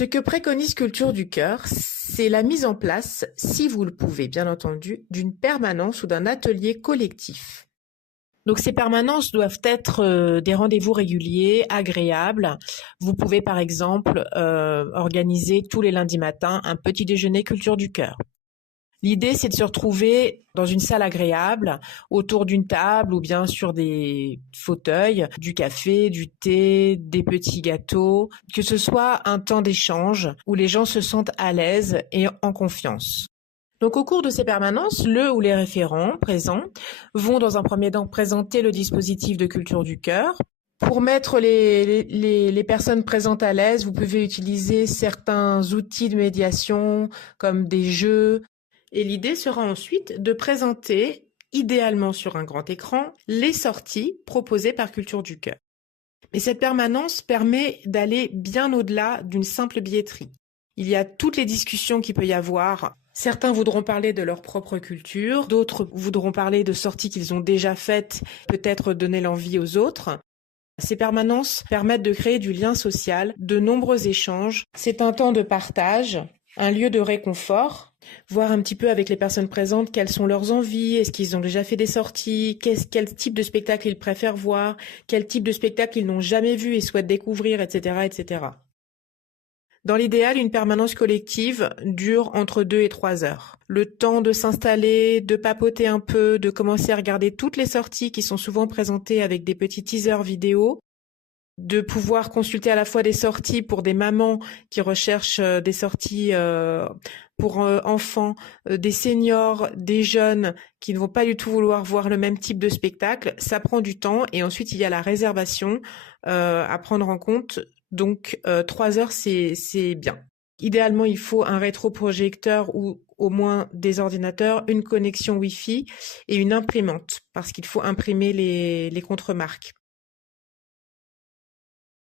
Ce que préconise Culture du Cœur, c'est la mise en place, si vous le pouvez bien entendu, d'une permanence ou d'un atelier collectif. Donc ces permanences doivent être des rendez-vous réguliers, agréables. Vous pouvez par exemple organiser tous les lundis matins un petit déjeuner Culture du Cœur. L'idée, c'est de se retrouver dans une salle agréable, autour d'une table ou bien sur des fauteuils, du café, du thé, des petits gâteaux, que ce soit un temps d'échange où les gens se sentent à l'aise et en confiance. Donc au cours de ces permanences, le ou les référents présents vont dans un premier temps présenter le dispositif de Culture du Cœur. Pour mettre les personnes présentes à l'aise, vous pouvez utiliser certains outils de médiation comme des jeux. Et l'idée sera ensuite de présenter, idéalement sur un grand écran, les sorties proposées par Culture du Cœur. Mais cette permanence permet d'aller bien au-delà d'une simple billetterie. Il y a toutes les discussions qu'il peut y avoir. Certains voudront parler de leur propre culture, d'autres voudront parler de sorties qu'ils ont déjà faites, peut-être donner l'envie aux autres. Ces permanences permettent de créer du lien social, de nombreux échanges. C'est un temps de partage, un lieu de réconfort. Voir un petit peu avec les personnes présentes quelles sont leurs envies, est-ce qu'ils ont déjà fait des sorties, quel type de spectacle ils préfèrent voir, quel type de spectacle ils n'ont jamais vu et souhaitent découvrir, etc., etc. Dans l'idéal, une permanence collective dure entre 2 et 3 heures. Le temps de s'installer, de papoter un peu, de commencer à regarder toutes les sorties qui sont souvent présentées avec des petits teasers vidéo, de pouvoir consulter à la fois des sorties pour des mamans qui recherchent des sorties pour enfants, des seniors, des jeunes qui ne vont pas du tout vouloir voir le même type de spectacle. Ça prend du temps et ensuite il y a la réservation à prendre en compte. Donc 3 heures, c'est bien. Idéalement, il faut un rétroprojecteur ou au moins des ordinateurs, une connexion Wi-Fi et une imprimante parce qu'il faut imprimer les contremarques.